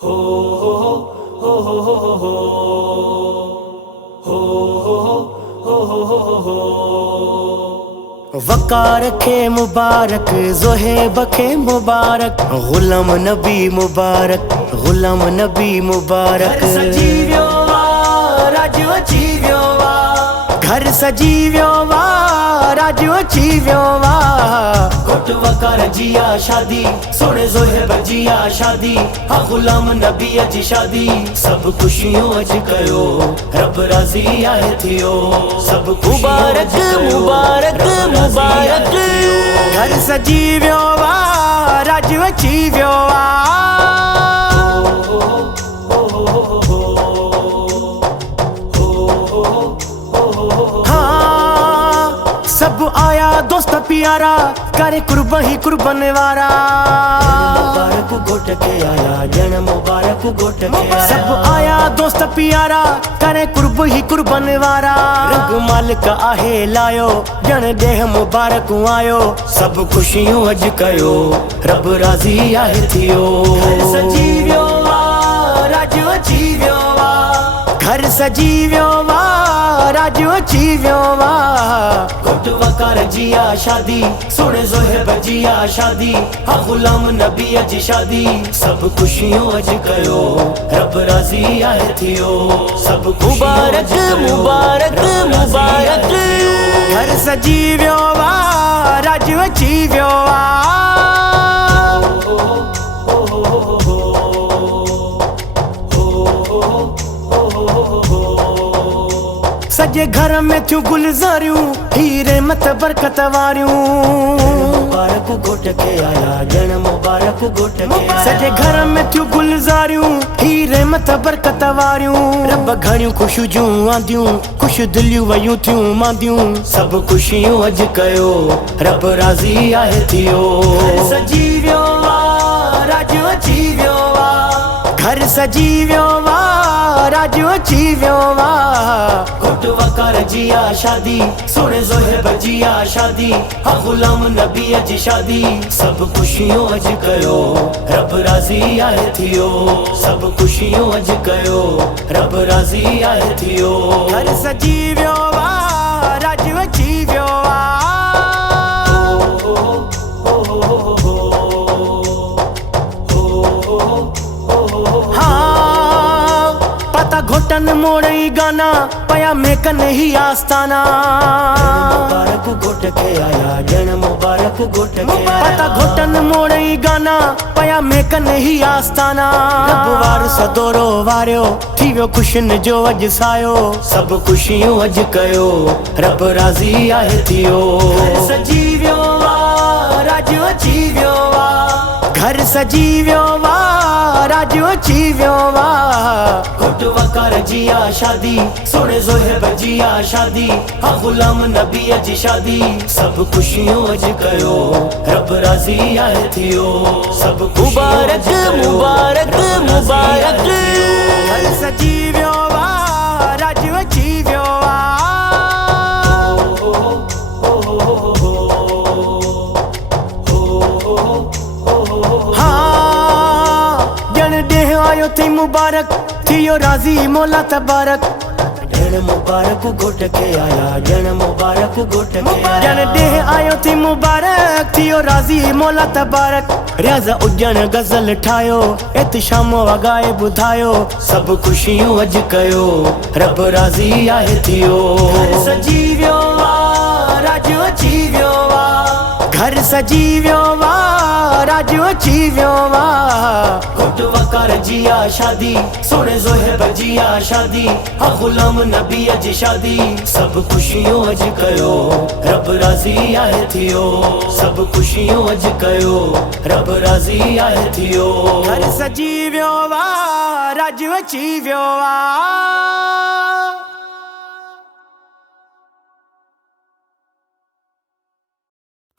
हो हो हो हो हो हो हो हो हो हो हो वकार खे मुबारक ज़ोहेब खे मुबारक गुलाम नबी मुबारक गुलाम नबी मुबारक घर सजी वियो आ राज अची वियो आ घर सजी वियो वा राज अची वियो वा घोट वकार जी आ शादी सोने ज़ोहेब जी आ शादी हा गुलाम नबी जी शादी सब खुशियों अज कयो रब राज़ी आहे थियो सब मुबारक मुबारक मुबारक घर सजी वियो वा राज अची वियो वा सब आया दोस्त प्यारा करे कुर्बा ही कुर्बन वारा मुबारक घोट के आया जन मुबारक घोट के आया सब आया दोस्त प्यारा करे कुर्ब ही कुर्बन वारा रंग मालिक आहे लायो जन देह मुबारक आयो सब खुशियों अज कयो रब राज़ी आहे थियो घर सजी वियो आ राज अची वियो आ घर सजी वियो वा राज अची वियो वा घोट वकार जी आ शादी सोने ज़ोहेब जी आ शादी हा गुलाम नबी जी शादी सब खुशियों अज कयो रब राज़ी आहे थियो सब मुबारक मुबारक मुबारक घर सजी वियो वा राज अची वियो वा सजे घर में थियूं गुलज़ारियूं हीरे मत बरकत वारियूं मुबारक घोट के आया जन मुबारक घोट के आया सजे घर में थियूं गुलज़ारियूं हीरे मत बरकत वारियूं रब घणियूं ख़ुशियूं जूं आंदियूं ख़ुश दिलियूं वयूं थियूं मांदियूं सब खुशियों अज कयो रब राज़ी आहे थियो घर सजी वियो आ राज अची वियो आ घर सजी वियो वा राज अची वियो वा घोट वकार जी आ शादी सोने ज़ोहेब जी आ शादी हा गुलाम नबी जी शादी सब खुशियों अज कयो रब राज़ी आहे थियो सब खुशियों अज कयो रब राज़ी आहे थियो घर सजी वियो वा राज अची वियो वा घोटन मोड़ई गाना पया मेकन ही आस्ताना मुबारक घोट के आया जन मुबारक घोट के आया पता घोटन मोड़ई गाना पया मेकन ही आस्ताना रब वार सदोरो वारियो थी वियो खुशियुनि जो अॼु सायो सब खुशियों अज कयो रब राज़ी आहे थियो घर सजी वियो आ राज अची वियो आ घर सजी वियो वा राज अची वियो वा घोट वकार जी आ शादी सोने ज़ोहेब जी आ शादी हा गुलाम नबी जी शादी सब खुशियों अज कयो रब राज़ी आहे थियो सब मुबारक मुबारक मुबारक घर सजी वियो वा राज अची वियो वा आयो थी मुबारक थियो राज़ी मौला तबारक जन मुबारक घोट के आया जन मुबारक घोट के आया जन देह आयो थी मुबारक थियो राज़ी मौला तबारक रियाज़ उजन गज़ल ठायो एतिशाम वगाए ॿुधायो सब खुशियों अज कयो रब राज़ी आहे थियो घर सजी वियो आ राज अची वियो आ घर सजी वियो वा राज अची वियो वा घोट वकार जी आ शादी सोने ज़ोहेब जी आ शादी हा गुलाम नबी जी शादी सब खुशियों अज कयो रब राज़ी आहे थियो सब खुशियों अज कयो रब राज़ी आहे थियो घर सजी वियो वा राज अची वियो वा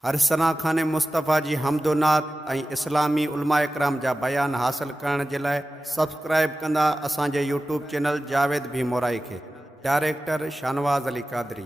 हरसना खाने मुस्तफ़ा जी हमदोनात ऐं इस्लामी उलमा इकराम जा बयान हासिल करण जे लाइ सब्सक्राइब कंदा असांजे यूट्यूब चैनल जावेद भी मोराई खे। डायरेक्टर शानवाज़ अली क़ादरी।